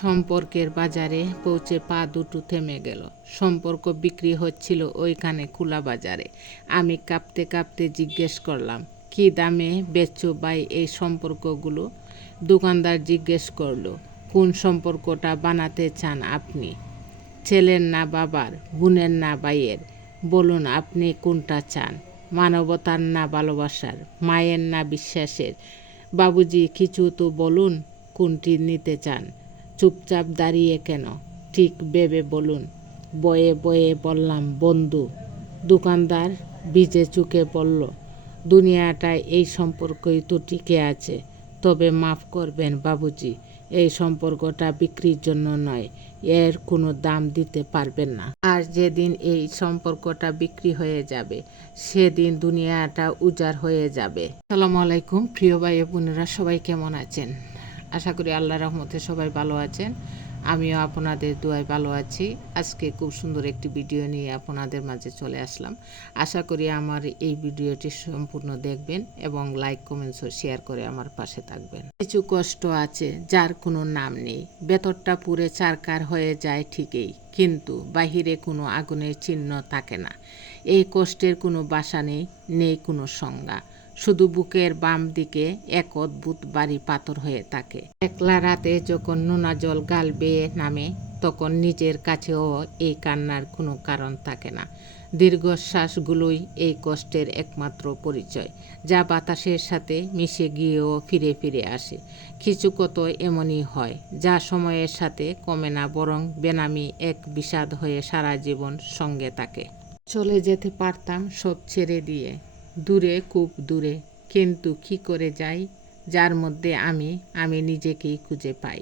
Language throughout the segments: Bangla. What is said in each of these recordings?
সম্পর্কের বাজারে পৌঁছে পা দুটো থেমে গেল। সম্পর্ক বিক্রি হচ্ছিল ওইখানে খোলা বাজারে। আমি কাঁপতে কাঁপতে জিজ্ঞেস করলাম, কী দামে বেচছো ভাই এই সম্পর্কগুলো? দোকানদার জিজ্ঞেস করলো, কোন সম্পর্কটা বানাতে চান আপনি? ছেলের না বাবার, বোনের না ভাইয়ের? বলুন আপনি কোনটা চান? মানবতার না ভালোবাসার, মায়ের না বিশ্বাসের? বাবুজি কিছু তো বলুন, কোনটি নিতে চান? চুপচাপ দাঁড়িয়ে কেন? ঠিক ভেবে বলুন। বয়ে বয়ে বললাম বন্ধু। দোকানদার ভিজে চোখে বলল, দুনিয়াটায় এই সম্পর্কই তো টিকে আছে। তবে মাফ করবেন বাবুজি, এই সম্পর্কটা বিক্রির জন্য নয়, এর কোনো দাম দিতে পারবেন না। আর যেদিন এই সম্পর্কটা বিক্রি হয়ে যাবে সেদিন দুনিয়াটা উজাড় হয়ে যাবে। আসসালামু আলাইকুম প্রিয় ভাই বোনেরা, সবাই কেমন আছেন? আশা করি আল্লাহর রহমতে সবাই ভালো আছেন। আমিও আপনাদের দোয়ায় ভালো আছি। আজকে খুব সুন্দর একটি ভিডিও নিয়ে আপনাদের মাঝে চলে আসলাম। আশা করি আমার এই ভিডিওটি সম্পূর্ণ দেখবেন এবং লাইক কমেন্টস ও শেয়ার করে আমার পাশে থাকবেন। কিছু কষ্ট আছে যার কোনো নাম নেই, ভেতরটা পুড়ে চারকার হয়ে যায় ঠিকই, কিন্তু বাহিরে কোনো আগুনের চিহ্ন থাকে না। এই কষ্টের কোনো বাসা নেই, নেই কোনো সংজ্ঞা, শুধু বুকের বাম দিকে এক অদ্ভুত ভারী পাথর হয়ে থাকে। একলা রাতে যখন নোনা জল গাল বেয়ে নামে তখন নিজের কাছেও এই কান্নার কোনো কারণ থাকে না। দীর্ঘশ্বাসগুলোই এই কষ্টের একমাত্র পরিচয়, যা বাতাসের সাথে মিশে গিয়েও ফিরে ফিরে আসে। কিছু কত এমনই হয় যা সময়ের সাথে কমে না, বরং বেনামি এক বিষাদ হয়ে সারা জীবন সঙ্গে থাকে। চলে যেতে পারতাম সব ছেড়ে দিয়ে, দূরে খুব দূরে, কিন্তু কি করে যাই যার মধ্যে আমি নিজেকেই খুঁজে পাই।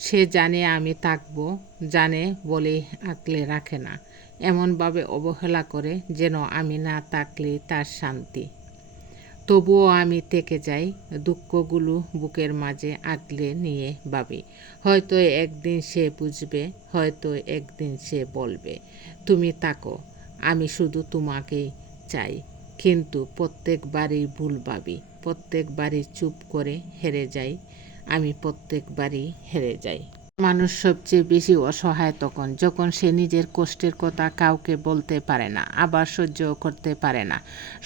সে জানে আমি থাকবো, জানে বলে আঁকলে রাখে না, এমনভাবে অবহেলা করে যেন আমি না থাকলে তার শান্তি। তবুও আমি থেকে যাই, দুঃখগুলো বুকের মাঝে আঁকলে নিয়ে ভাবি, হয়তো একদিন সে বুঝবে, হয়তো একদিন সে বলবে তুমি থাকো, আমি শুধু তোমাকেই চাই। কিন্তু প্রত্যেকবারই ভুল ভাবি, প্রত্যেকবারই চুপ করে হেরে যাই, আমি প্রত্যেকবারই হেরে যাই। মানুষ সবচেয়ে বেশি অসহায় তখন যখন সে নিজের কষ্টের কথা কাউকে বলতে পারে না, আবার সহ্যও করতে পারে না।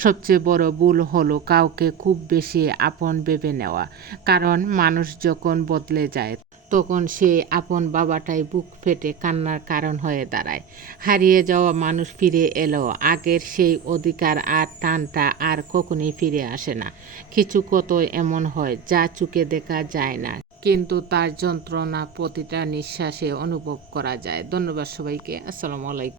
সবচেয়ে বড় ভুল হলো কাউকে খুব বেশি আপন ভেবে নেওয়া, কারণ মানুষ যখন বদলে যায় তখন সেই আপন বাবাটাই বুক ফেটে কান্নার কারণ হয়ে দাঁড়ায়। হারিয়ে যাওয়া মানুষ ফিরে এলেও আগের সেই অধিকার আর টানটা আর কখনোই ফিরে আসে না। কিছু কত এমন হয় যা চোখে দেখা যায় না, কিন্তু তার যন্ত্রণা প্রতিটা নিঃশ্বাসে অনুভব করা যায়। ধন্যবাদ সবাইকে। আসসালামু আলাইকুম।